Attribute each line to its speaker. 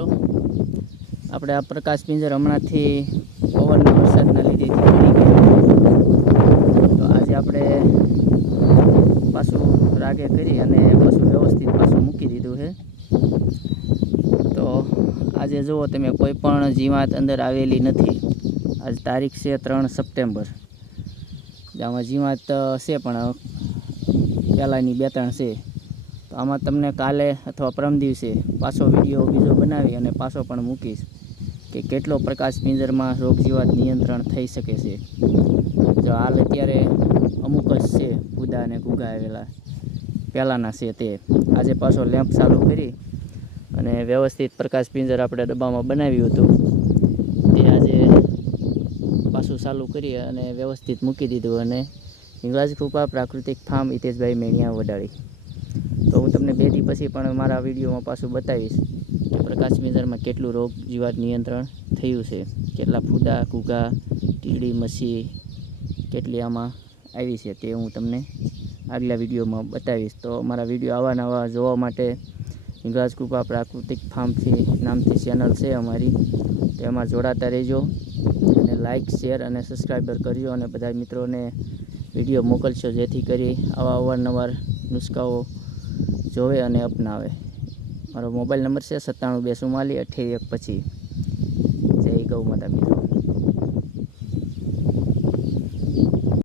Speaker 1: મિત્રો. આપણે આ પ્રકાશ પિંજર હમણાંથી પવનના વરસાદના લીધે તો આજે આપણે પાછું રાગે કરી અને પાછું વ્યવસ્થિત પાછું મૂકી દીધું છે. તો આજે જુઓ તમે, કોઈ પણ જીવાત અંદર આવેલી નથી. આજ તારીખ છે ત્રણ સપ્ટેમ્બર. આમાં જીવાત છે પણ પહેલાંની બે ત્રણ છે. તો આમાં તમને કાલે અથવા પરમ દિવસે પાછો વીડિયો બીજો બનાવી અને પાછો પણ મૂકીશ કે કેટલો પ્રકાશ પિંજરમાં રોગ જીવાત નિયંત્રણ થઈ શકે છે. જો હાલ અત્યારે અમુક જ છે કુદા અને ગુગા આવેલા. પહેલાંના છે તે. આજે પાછો લેમ્પ ચાલુ કરી અને વ્યવસ્થિત પ્રકાશ પિંજર આપણે ડબ્બામાં બનાવ્યું હતું. તે આજે પાછું ચાલુ કરી અને વ્યવસ્થિત મૂકી દીધું અને હિંગળાજ કૃપા પ્રાકૃતિક ફાર્મ હિતેશભાઈ મેણિયા વડાળી. તો હું તમને બે દી પછી પણ મારા વિડીયોમાં પાછું બતાવીશ કે પ્રકાશ મેજરમાં કેટલું રોગ જીવાત નિયંત્રણ થયું છે. કેટલા ફૂદા કૂગા ટીડી, મસી કેટલી આમાં આવી છે તે હું તમને આગલા વિડીયોમાં બતાવીશ. તો મારા વીડિયો આવા નવા જોવા માટે હિંગરાજ કૃપા પ્રાકૃતિક ફાર્મથી નામથી ચેનલ છે અમારી. તેમાં જોડાતા રહેજો અને લાઇક શેર અને સબસ્ક્રાઈબર કરજો અને બધા મિત્રોને વીડિયો મોકલશો જેથી કરી આવા અવારનવાર નુસ્ખાઓ જોવે અને અપનાવે. મારો મોબાઈલ નંબર છે સત્તાણું બે ચુમ્માલીસ અઠ્યાવીસ એક પછી જય ગૌ માતા મિત્રો